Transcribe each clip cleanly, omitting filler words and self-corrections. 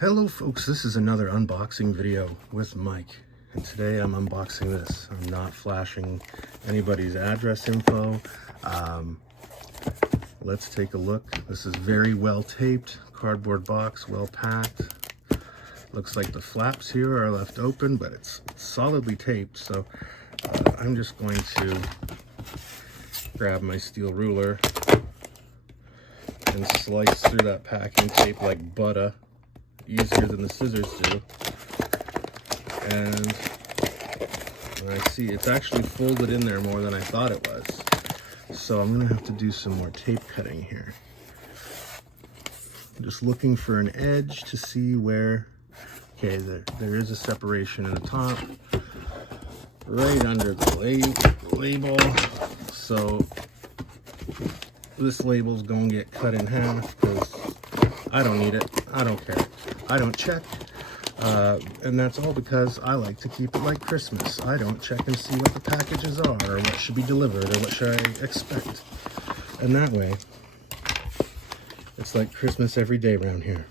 Hello folks, this is another unboxing video with Mike, and today I'm unboxing this. I'm not flashing anybody's address info. Let's take a look. This is very well taped, cardboard box, well packed. Looks like the flaps here are left open, but it's solidly taped, so I'm just going to grab my steel ruler and slice through that packing tape like butter. Easier than the scissors do. And I see it's actually folded in there more than I thought it was. So I'm gonna have to do some more tape cutting here. I'm just looking for an edge to see where, okay, there is a separation in the top, right under the label. So this label's gonna get cut in half because I don't need it. I don't care. I don't check. And that's all because I like to keep it like Christmas. I don't check and see what the packages are or what should be delivered or what should I expect. And that way, it's like Christmas every day around here.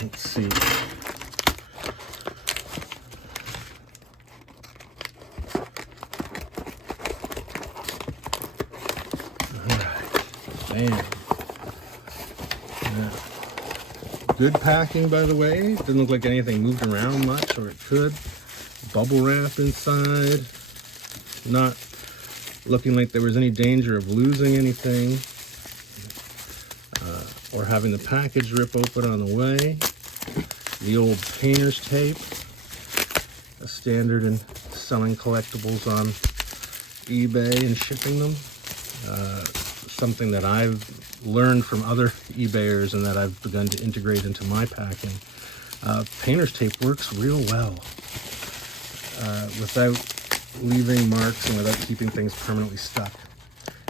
Let's see. Man. Yeah. Good packing, by the way. Didn't look like anything moved around much, or it could. Bubble wrap inside. Not looking like there was any danger of losing anything or having the package rip open on the way. The old painter's tape, a standard in selling collectibles on eBay and shipping them. Something that I've learned from other eBayers and that I've begun to integrate into my packing. Painter's tape works real well without leaving marks and without keeping things permanently stuck.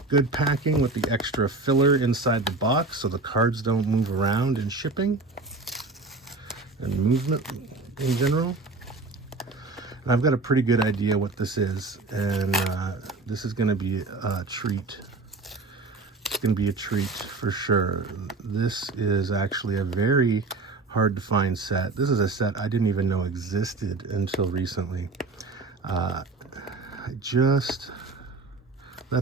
Good packing with the extra filler inside the box so the cards don't move around in shipping and movement in general. And I've got a pretty good idea what this is, and this is going to be a treat. It's going to be a treat for sure. This is actually a very hard to find set. This is a set I didn't even know existed until recently. That's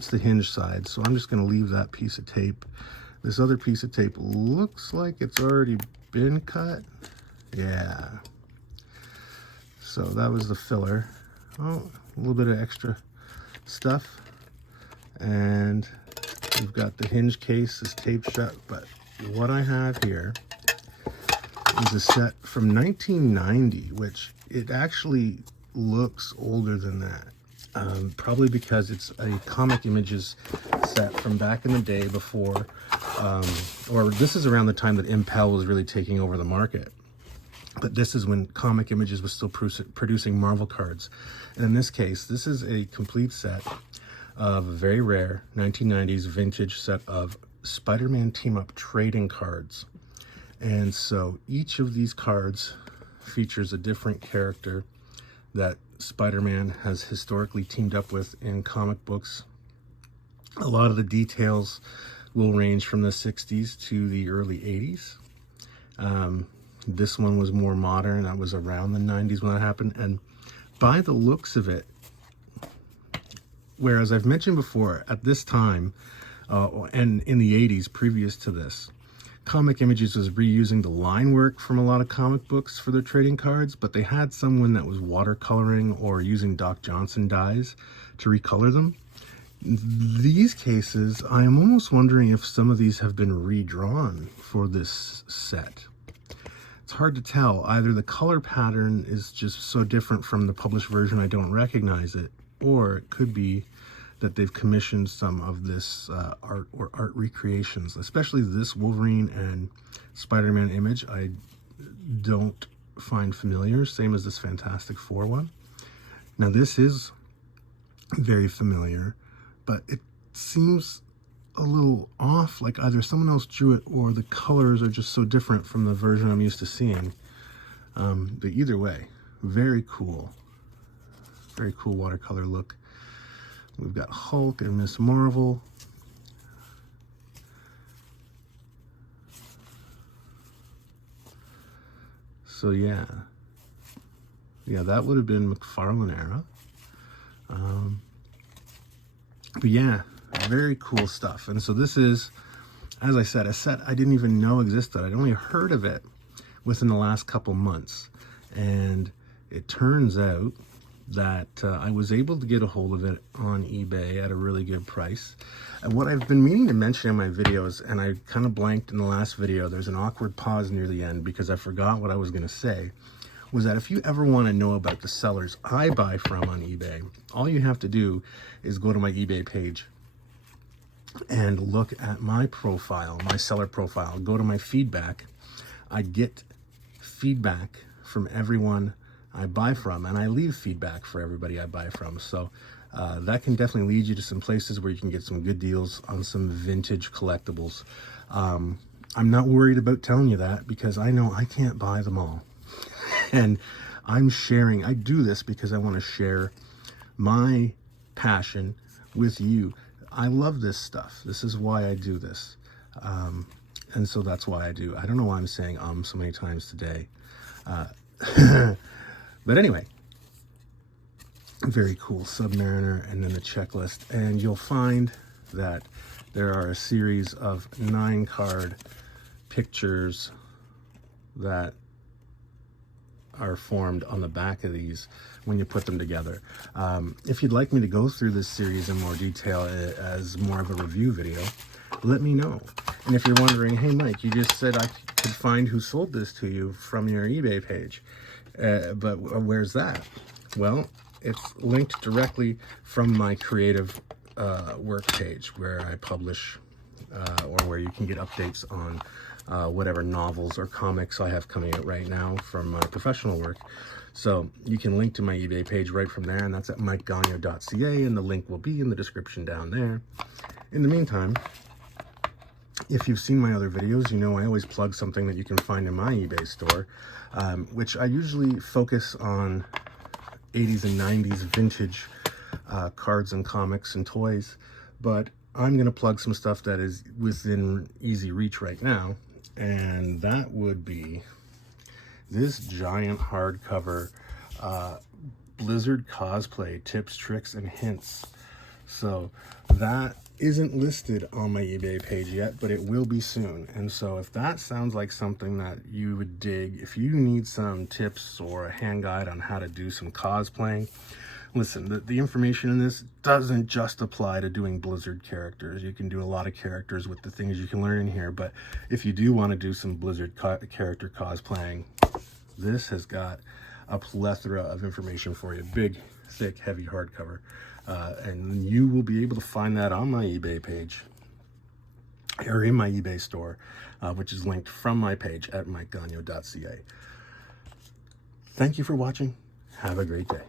the hinge side, so I'm just going to leave that piece of tape. This other piece of tape looks like it's already been cut. Yeah. So that was the filler. Oh, a little bit of extra stuff. And we've got the hinge case is taped shut, but what I have here is a set from 1990, which it actually looks older than that. Probably because it's a Comic Images set from back in the day before, or this is around the time that Impel was really taking over the market. But this is when Comic Images was still producing Marvel cards. And in this case, this is a complete set of a very rare 1990s vintage set of Spider-Man team-up trading cards. And so each of these cards features a different character that Spider-Man has historically teamed up with in comic books. A lot of the details will range from the 60s to the early 80s. This one was more modern. That was around the 90s when that happened. And by the looks of it, whereas I've mentioned before, at this time, and in the 80s previous to this, Comic Images was reusing the line work from a lot of comic books for their trading cards, but they had someone that was watercoloring or using Doc Johnson dyes to recolor them. These cases, I am almost wondering if some of these have been redrawn for this set. It's hard to tell. Either the color pattern is just so different from the published version I don't recognize it, or it could be that they've commissioned some of this art or art recreations, especially this Wolverine and Spider-Man image I don't find familiar, same as this Fantastic Four one. Now this is very familiar, but it seems a little off, like either someone else drew it or the colors are just so different from the version I'm used to seeing. But either way, very cool. Very cool watercolor look. We've got Hulk and Miss Marvel. So yeah, that would have been McFarlane era. But yeah, very cool stuff. And so this is, as I said, a set I didn't even know existed. I'd only heard of it within the last couple months. And it turns out that I was able to get a hold of it on eBay at a really good price. And what I've been meaning to mention in my videos, and I kind of blanked in the last video, there's an awkward pause near the end because I forgot what I was going to say, was that if you ever want to know about the sellers I buy from on eBay, all you have to do is go to my eBay page and look at my profile, my seller profile, go to my feedback. I get feedback from everyone I buy from, and I leave feedback for everybody I buy from. So that can definitely lead you to some places where you can get some good deals on some vintage collectibles. I'm not worried about telling you that because I know I can't buy them all. And I'm sharing, I do this because I want to share my passion with you. I love this stuff. This is why I do this. And so that's why I do. I don't know why I'm saying so many times today. But anyway, very cool Submariner, and then the checklist. And you'll find that there are a series of 9 card pictures that are formed on the back of these when you put them together. If you'd like me to go through this series in more detail as more of a review video, let me know. And if you're wondering, hey Mike, you just said I could find who sold this to you from your eBay page, but where's that? Well, it's linked directly from my creative work page where I publish or where you can get updates on whatever novels or comics I have coming out right now from my professional work. So you can link to my eBay page right from there, and that's at mikegagno.ca, and the link will be in the description down there. In the meantime, if you've seen my other videos, you know I always plug something that you can find in my eBay store, which I usually focus on 80s and 90s vintage cards and comics and toys, but I'm going to plug some stuff that is within easy reach right now, and that would be this giant hardcover Blizzard Cosplay Tips, Tricks, and Hints. So that isn't listed on my eBay page yet, but it will be soon. And so if that sounds like something that you would dig, if you need some tips or a hand guide on how to do some cosplaying, listen, the information in this doesn't just apply to doing Blizzard characters. You can do a lot of characters with the things you can learn in here, but if you do want to do some Blizzard character cosplaying, this has got a plethora of information for you. Big, thick, heavy hardcover. And you will be able to find that on my eBay page, or in my eBay store, which is linked from my page at mikegagno.ca. Thank you for watching. Have a great day.